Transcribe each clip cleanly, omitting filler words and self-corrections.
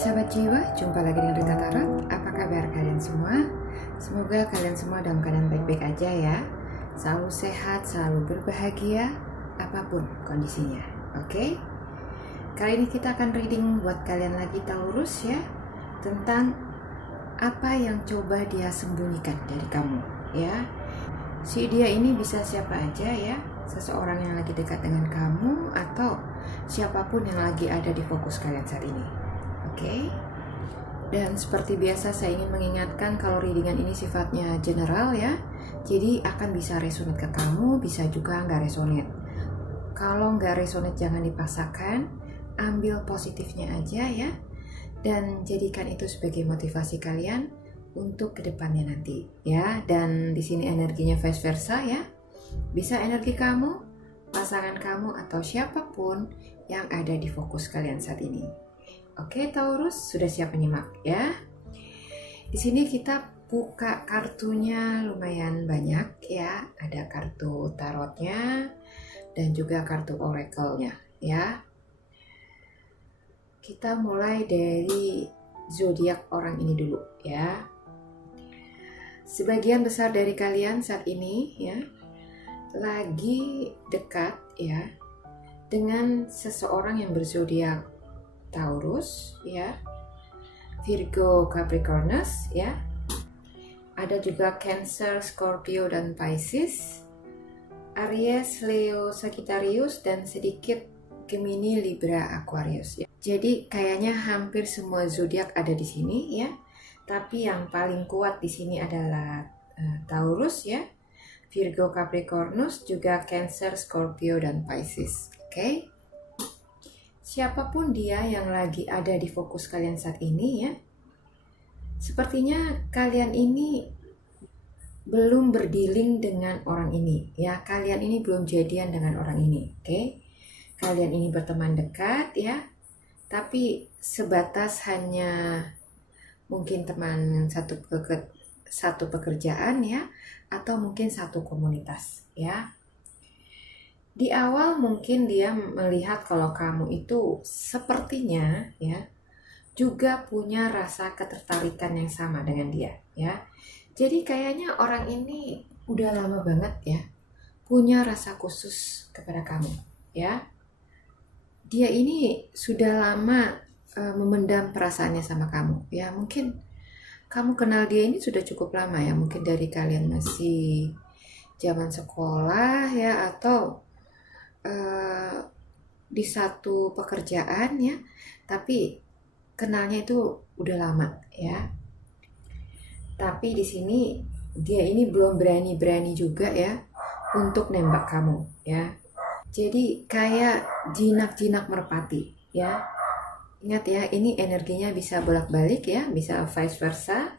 Sahabat jiwa, jumpa lagi dengan Rita Tarot. Apa kabar kalian semua? Semoga kalian semua dalam keadaan baik-baik aja ya. Selalu sehat, selalu berbahagia, apapun kondisinya. Oke? Kali ini kita akan reading buat kalian lagi Taurus ya, tentang apa yang coba dia sembunyikan dari kamu ya. Si dia ini bisa siapa aja ya, seseorang yang lagi dekat dengan kamu atau siapapun yang lagi ada di fokus kalian saat ini. Oke. Dan seperti biasa saya ingin mengingatkan kalau readingan ini sifatnya general ya. Jadi akan bisa resonate ke kamu, bisa juga nggak resonate. Kalau nggak resonate jangan dipaksakan, ambil positifnya aja ya. Dan jadikan itu sebagai motivasi kalian untuk kedepannya nanti ya. Dan di sini energinya vice versa ya. Bisa energi kamu, pasangan kamu atau siapapun yang ada di fokus kalian saat ini. Oke Taurus, sudah siap menyimak ya. Di sini kita buka kartunya lumayan banyak ya. Ada kartu tarotnya dan juga kartu oracle-nya ya. Kita mulai dari zodiak orang ini dulu ya. Sebagian besar dari kalian saat ini ya lagi dekat ya dengan seseorang yang berzodiak Taurus ya, Virgo, Capricornus ya. Ada juga Cancer, Scorpio dan Pisces, Aries, Leo, Sagittarius dan sedikit Gemini, Libra, Aquarius ya. Jadi kayaknya hampir semua zodiak ada di sini ya. Tapi yang paling kuat di sini adalah Taurus ya, Virgo, Capricornus, juga Cancer, Scorpio dan Pisces. Oke. Siapapun dia yang lagi ada di fokus kalian saat ini ya, sepertinya kalian ini belum berdealing dengan orang ini ya. Kalian ini belum jadian dengan orang ini, oke? Kalian ini berteman dekat ya, tapi sebatas hanya mungkin teman satu pekerjaan ya, atau mungkin satu komunitas ya. Di awal mungkin dia melihat kalau kamu itu sepertinya ya juga punya rasa ketertarikan yang sama dengan dia ya. Jadi kayaknya orang ini udah lama banget ya punya rasa khusus kepada kamu ya. Dia ini sudah lama memendam perasaannya sama kamu ya. Mungkin kamu kenal dia ini sudah cukup lama ya. Mungkin dari kalian masih zaman sekolah ya, atau di satu pekerjaan ya, tapi kenalnya itu udah lama ya. Tapi di sini dia ini belum berani juga ya untuk nembak kamu ya. Jadi kayak jinak-jinak merpati ya. Ingat ya, ini energinya bisa bolak-balik ya, bisa vice versa,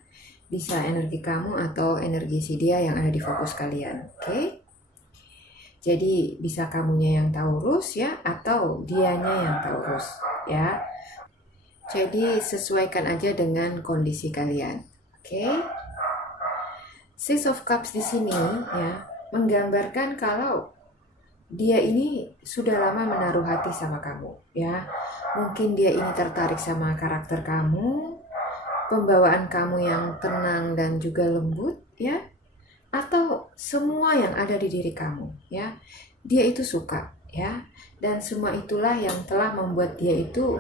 bisa energi kamu atau energi si dia yang ada di fokus kalian. Oke? Jadi bisa kamunya yang Taurus ya, atau dianya yang Taurus ya. Jadi sesuaikan aja dengan kondisi kalian. Oke? Six of Cups di sini ya menggambarkan kalau dia ini sudah lama menaruh hati sama kamu ya. Mungkin dia ini tertarik sama karakter kamu, pembawaan kamu yang tenang dan juga lembut ya, atau semua yang ada di diri kamu ya. Dia itu suka ya, dan semua itulah yang telah membuat dia itu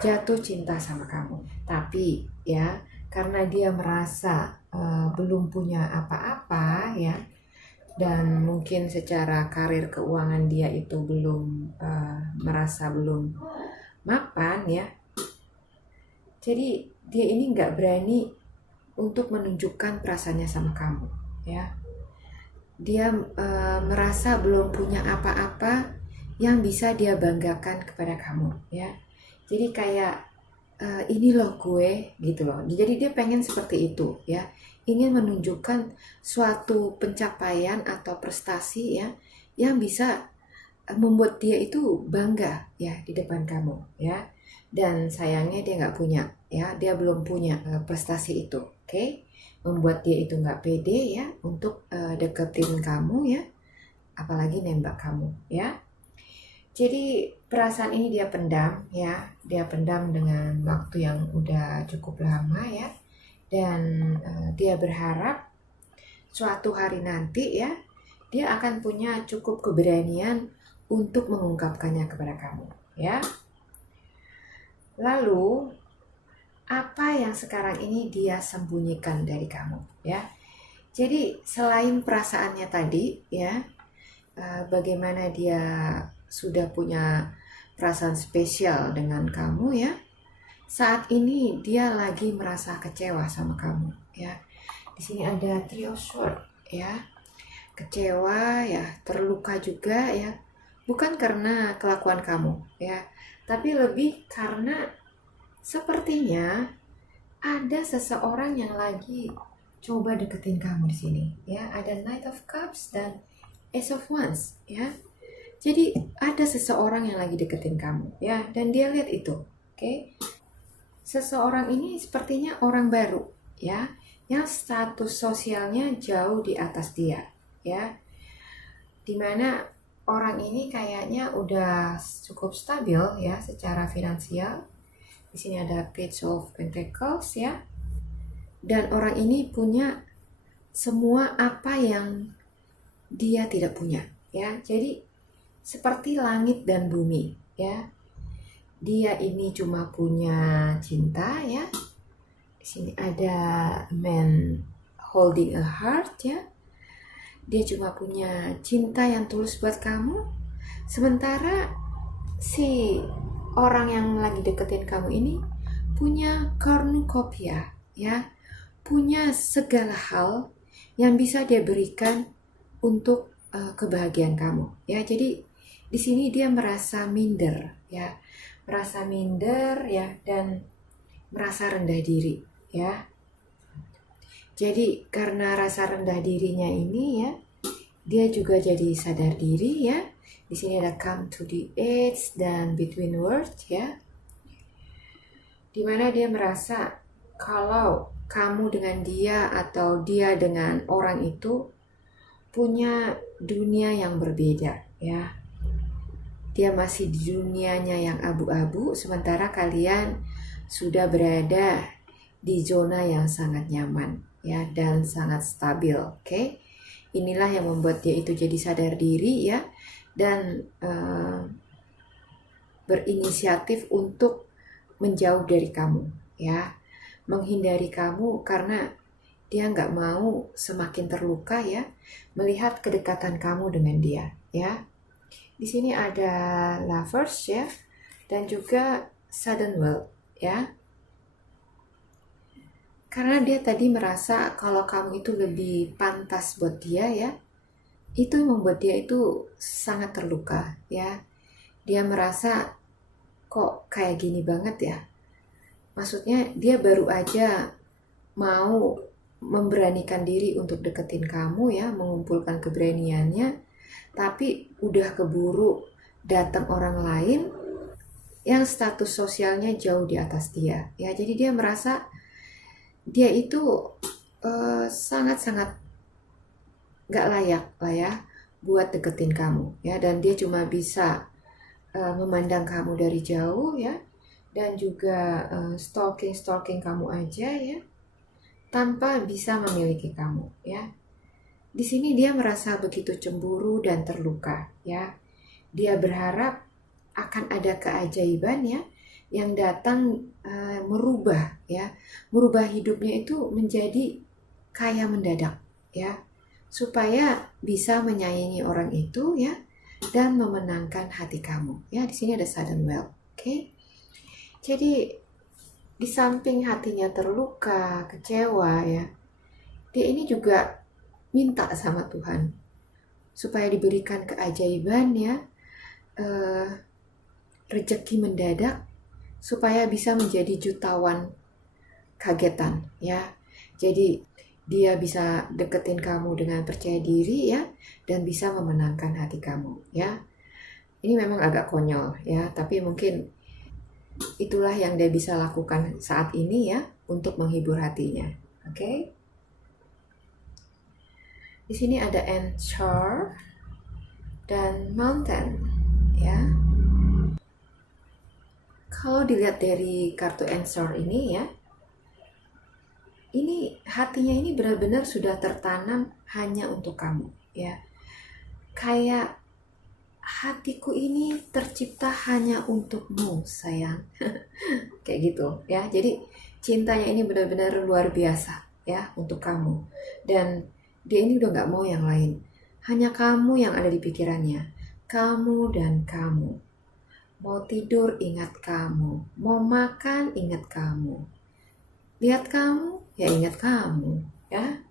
jatuh cinta sama kamu. Tapi ya karena dia merasa belum punya apa-apa ya, dan mungkin secara karir keuangan dia itu belum merasa belum mapan ya. Jadi dia ini nggak berani untuk menunjukkan perasaannya sama kamu ya. Dia merasa belum punya apa-apa yang bisa dia banggakan kepada kamu ya. Jadi kayak ini loh gue gitu loh. Jadi dia pengen seperti itu ya, ingin menunjukkan suatu pencapaian atau prestasi ya yang bisa membuat dia itu bangga ya di depan kamu ya. Dan sayangnya dia nggak punya ya, dia belum punya prestasi itu. Oke? Membuat dia itu nggak pede ya untuk deketin kamu ya, apalagi nembak kamu ya. Jadi perasaan ini dia pendam ya, dia pendam dengan waktu yang udah cukup lama ya, dan dia berharap suatu hari nanti ya, dia akan punya cukup keberanian untuk mengungkapkannya kepada kamu ya. Lalu apa yang sekarang ini dia sembunyikan dari kamu ya. Jadi selain perasaannya tadi ya, bagaimana dia sudah punya perasaan spesial dengan kamu ya, saat ini dia lagi merasa kecewa sama kamu ya. Di sini ada Three of Swords ya, kecewa ya, terluka juga ya, bukan karena kelakuan kamu ya, tapi lebih karena sepertinya ada seseorang yang lagi coba deketin kamu di sini ya. Ada Knight of Cups dan Ace of Wands ya. Jadi ada seseorang yang lagi deketin kamu ya, dan dia lihat itu. Oke. Seseorang ini sepertinya orang baru ya, yang status sosialnya jauh di atas dia ya. Dimana orang ini kayaknya udah cukup stabil ya secara finansial. Di sini ada Page of Pentacles ya. Dan orang ini punya semua apa yang dia tidak punya ya. Jadi seperti langit dan bumi ya. Dia ini cuma punya cinta ya. Di sini ada man holding a heart ya. Dia cuma punya cinta yang tulus buat kamu. Sementara si orang yang lagi deketin kamu ini punya cornucopia ya. Punya segala hal yang bisa dia berikan untuk kebahagiaan kamu ya. Jadi di sini dia merasa minder ya, merasa minder ya, dan merasa rendah diri ya. Jadi karena rasa rendah dirinya ini ya, dia juga jadi sadar diri ya. Di sini ada come to the edge dan between words ya, dimana dia merasa kalau kamu dengan dia atau dia dengan orang itu punya dunia yang berbeda ya. Dia masih di dunianya yang abu-abu, sementara kalian sudah berada di zona yang sangat nyaman ya, dan sangat stabil. Oke. Inilah yang membuat dia itu jadi sadar diri ya, dan berinisiatif untuk menjauh dari kamu ya, menghindari kamu karena dia nggak mau semakin terluka ya melihat kedekatan kamu dengan dia ya. Di sini ada Lovers ya, dan juga Sudden Wealth ya. Karena dia tadi merasa kalau kamu itu lebih pantas buat dia ya, itu membuat dia itu sangat terluka ya. Dia merasa kok kayak gini banget ya. Maksudnya dia baru aja mau memberanikan diri untuk deketin kamu ya, mengumpulkan keberaniannya, tapi udah keburu datang orang lain yang status sosialnya jauh di atas dia ya. Jadi dia merasa dia itu sangat-sangat gak layak lah ya buat deketin kamu ya, dan dia cuma bisa memandang kamu dari jauh ya, dan juga stalking kamu aja ya, tanpa bisa memiliki kamu ya. Di sini dia merasa begitu cemburu dan terluka ya. Dia berharap akan ada keajaiban ya yang datang merubah ya, merubah hidupnya itu menjadi kaya mendadak ya, supaya bisa menyayangi orang itu ya, dan memenangkan hati kamu ya. Di sini ada Sudden Wealth. Oke. Jadi di samping hatinya terluka, kecewa ya, dia ini juga minta sama Tuhan supaya diberikan keajaiban ya, rezeki mendadak, supaya bisa menjadi jutawan kagetan ya. Jadi dia bisa deketin kamu dengan percaya diri ya, dan bisa memenangkan hati kamu ya. Ini memang agak konyol ya, tapi mungkin itulah yang dia bisa lakukan saat ini ya untuk menghibur hatinya. Oke. Di sini ada Anchor dan Mountain ya. Kalau dilihat dari kartu answer ini ya, ini hatinya ini benar-benar sudah tertanam hanya untuk kamu ya. Kayak hatiku ini tercipta hanya untukmu sayang. Kayak gitu ya. Jadi cintanya ini benar-benar luar biasa ya untuk kamu. Dan dia ini udah gak mau yang lain. Hanya kamu yang ada di pikirannya. Kamu dan kamu. Mau tidur ingat kamu. Mau makan ingat kamu. Lihat kamu ya ingat kamu ya.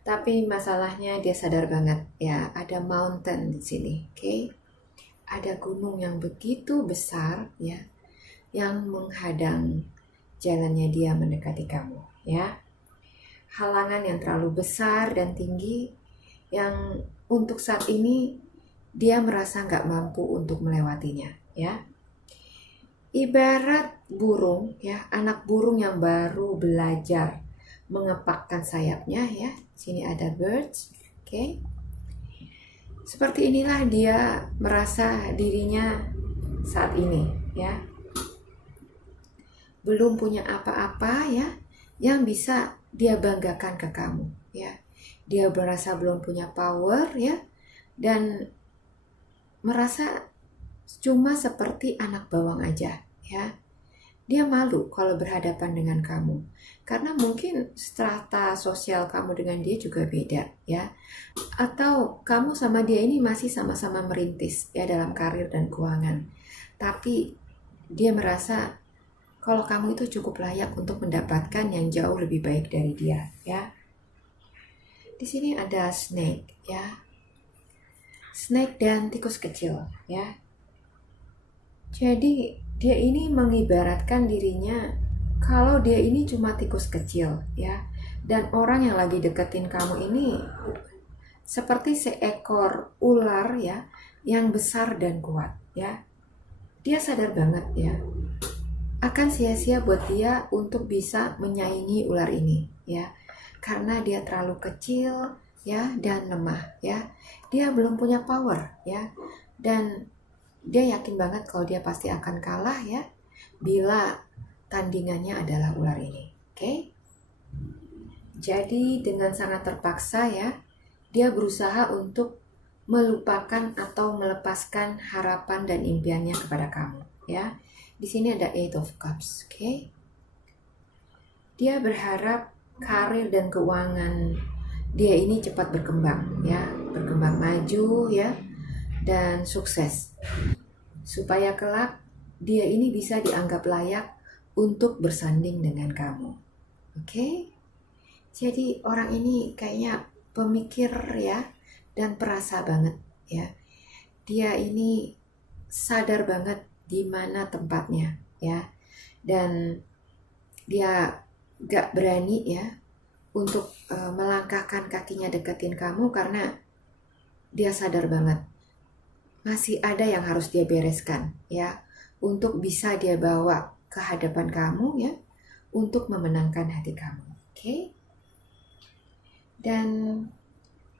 Tapi masalahnya dia sadar banget ya, ada mountain di sini, oke? Ada gunung yang begitu besar ya, yang menghadang jalannya dia mendekati kamu ya. Halangan yang terlalu besar dan tinggi yang untuk saat ini dia merasa nggak mampu untuk melewatinya ya. Ibarat burung ya, anak burung yang baru belajar mengepakkan sayapnya ya. Sini ada birds, oke. Seperti inilah dia merasa dirinya saat ini ya. Belum punya apa-apa ya yang bisa dia banggakan ke kamu ya. Dia merasa belum punya power ya, dan merasa cuma seperti anak bawang aja ya. Dia malu kalau berhadapan dengan kamu. Karena mungkin strata sosial kamu dengan dia juga beda ya. Atau kamu sama dia ini masih sama-sama merintis ya dalam karir dan keuangan. Tapi dia merasa kalau kamu itu cukup layak untuk mendapatkan yang jauh lebih baik dari dia ya. Di sini ada snake ya. Snake dan tikus kecil ya. Jadi dia ini mengibaratkan dirinya kalau dia ini cuma tikus kecil ya, dan orang yang lagi deketin kamu ini seperti seekor ular ya, yang besar dan kuat ya. Dia sadar banget ya, akan sia-sia buat dia untuk bisa menyaingi ular ini ya, karena dia terlalu kecil ya dan lemah ya. Dia belum punya power ya, dan dia yakin banget kalau dia pasti akan kalah ya bila tandingannya adalah ular ini. Oke? Jadi dengan sangat terpaksa ya, dia berusaha untuk melupakan atau melepaskan harapan dan impiannya kepada kamu ya. Di sini ada Eight of Cups, oke? Dia berharap karir dan keuangan dia ini cepat berkembang ya, berkembang maju ya, dan sukses, supaya kelak dia ini bisa dianggap layak untuk bersanding dengan kamu. Oke? Jadi orang ini kayaknya pemikir ya, dan perasa banget ya. Dia ini sadar banget di mana tempatnya ya, dan dia gak berani ya untuk melangkahkan kakinya deketin kamu karena dia sadar banget masih ada yang harus dia bereskan ya, untuk bisa dia bawa ke hadapan kamu ya, untuk memenangkan hati kamu. Oke? Dan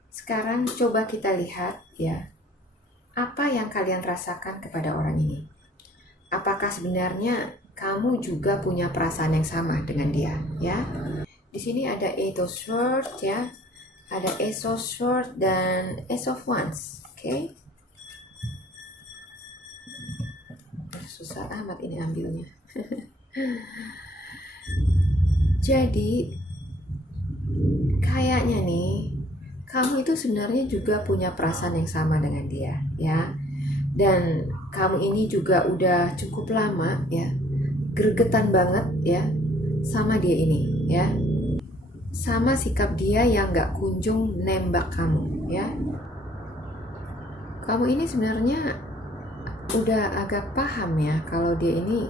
sekarang coba kita lihat ya, apa yang kalian rasakan kepada orang ini. Apakah sebenarnya kamu juga punya perasaan yang sama dengan dia ya? Di sini ada Eight of Swords ya, ada Ace of Swords dan Ace of Wands. Oke? Susah amat ini ambilnya. Jadi kayaknya nih kamu itu sebenarnya juga punya perasaan yang sama dengan dia ya, dan kamu ini juga udah cukup lama ya gregetan banget ya sama dia ini ya, sama sikap dia yang gak kunjung nembak kamu ya. Kamu ini sebenarnya udah agak paham ya kalau dia ini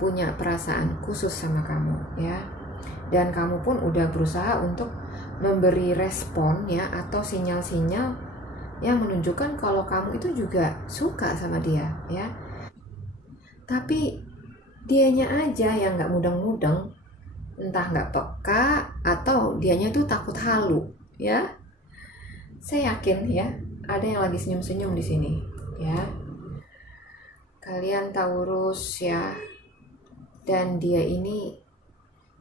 punya perasaan khusus sama kamu ya, dan kamu pun udah berusaha untuk memberi respon ya, atau sinyal-sinyal yang menunjukkan kalau kamu itu juga suka sama dia ya. Tapi dianya aja yang gak mudeng-mudeng, entah gak peka atau dianya itu takut halu ya. Saya yakin ya ada yang lagi senyum-senyum di sini ya. kalian Taurus ya, dan dia ini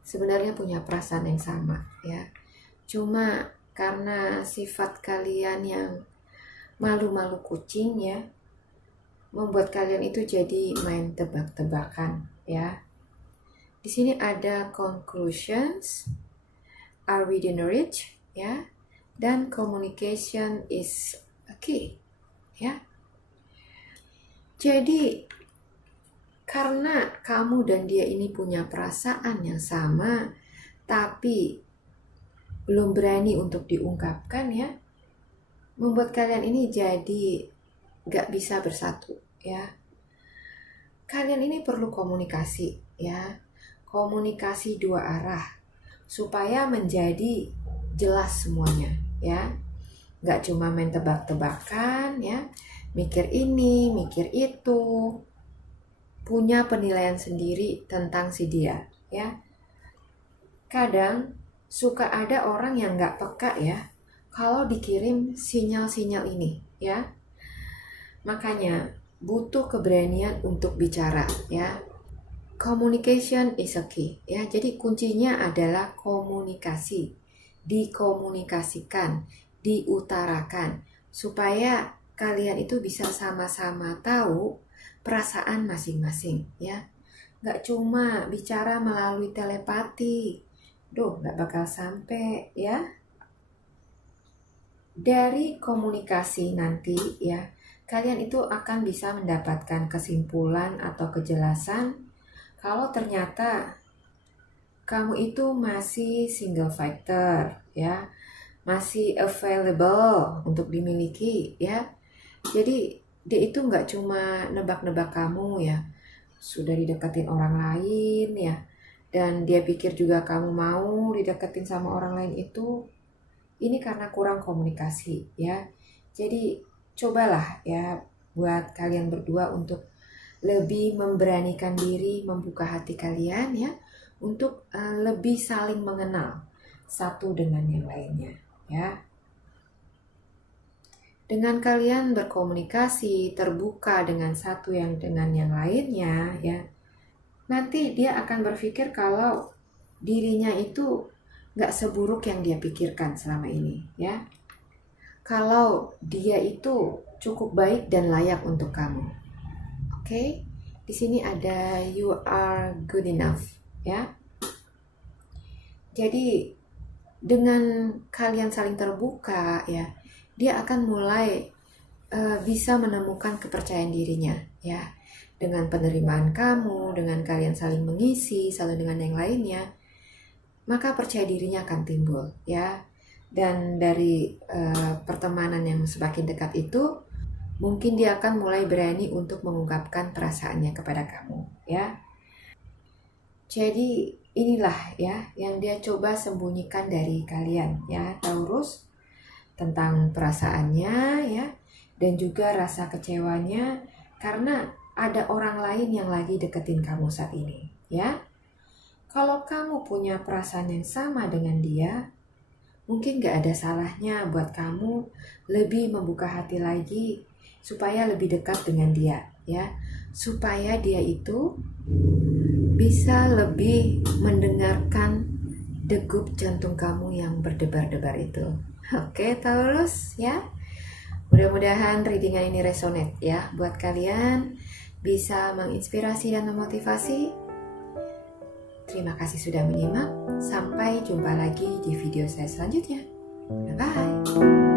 sebenarnya punya perasaan yang sama ya. Cuma karena sifat kalian yang malu-malu kucing ya, membuat kalian itu jadi main tebak-tebakan ya. Di sini ada conclusions, are within reach ya, dan communication is a key ya. Jadi karena kamu dan dia ini punya perasaan yang sama, tapi belum berani untuk diungkapkan ya, membuat kalian ini jadi gak bisa bersatu ya. Kalian ini perlu komunikasi ya, komunikasi dua arah supaya menjadi jelas semuanya ya. Gak cuma main tebak-tebakan ya, mikir ini, mikir itu, punya penilaian sendiri tentang si dia ya. Kadang suka ada orang yang gak peka ya kalau dikirim sinyal-sinyal ini ya. Makanya butuh keberanian untuk bicara ya. Communication is a key ya. Jadi kuncinya adalah komunikasi. Dikomunikasikan, diutarakan supaya kalian itu bisa sama-sama tahu perasaan masing-masing ya. Gak cuma bicara melalui telepati. Gak bakal sampai ya. Dari komunikasi nanti ya, kalian itu akan bisa mendapatkan kesimpulan atau kejelasan kalau ternyata kamu itu masih single fighter ya, masih available untuk dimiliki ya. Jadi dia itu nggak cuma nebak-nebak kamu ya, sudah dideketin orang lain ya, dan dia pikir juga kamu mau dideketin sama orang lain itu. Ini karena kurang komunikasi ya. Jadi cobalah ya buat kalian berdua untuk lebih memberanikan diri, membuka hati kalian ya, untuk lebih saling mengenal satu dengan yang lainnya ya. Dengan kalian berkomunikasi terbuka dengan satu yang dengan yang lainnya ya, nanti dia akan berpikir kalau dirinya itu gak seburuk yang dia pikirkan selama ini ya. Kalau dia itu cukup baik dan layak untuk kamu. Oke? Di sini ada you are good enough ya. Jadi dengan kalian saling terbuka ya, dia akan mulai bisa menemukan kepercayaan dirinya ya. Dengan penerimaan kamu, dengan kalian saling mengisi satu dengan yang lainnya, maka percaya dirinya akan timbul ya. Dan dari pertemanan yang semakin dekat itu, mungkin dia akan mulai berani untuk mengungkapkan perasaannya kepada kamu ya. Jadi inilah ya yang dia coba sembunyikan dari kalian ya Taurus, tentang perasaannya ya, dan juga rasa kecewanya karena ada orang lain yang lagi deketin kamu saat ini ya. Kalau kamu punya perasaan yang sama dengan dia, mungkin gak ada salahnya buat kamu lebih membuka hati lagi supaya lebih dekat dengan dia ya. Supaya dia itu bisa lebih mendengarkan degup jantung kamu yang berdebar-debar itu. Oke Taurus ya. Mudah-mudahan readingan ini resonate ya buat kalian, bisa menginspirasi dan memotivasi. Terima kasih sudah menyimak. Sampai jumpa lagi di video saya selanjutnya. Bye-bye.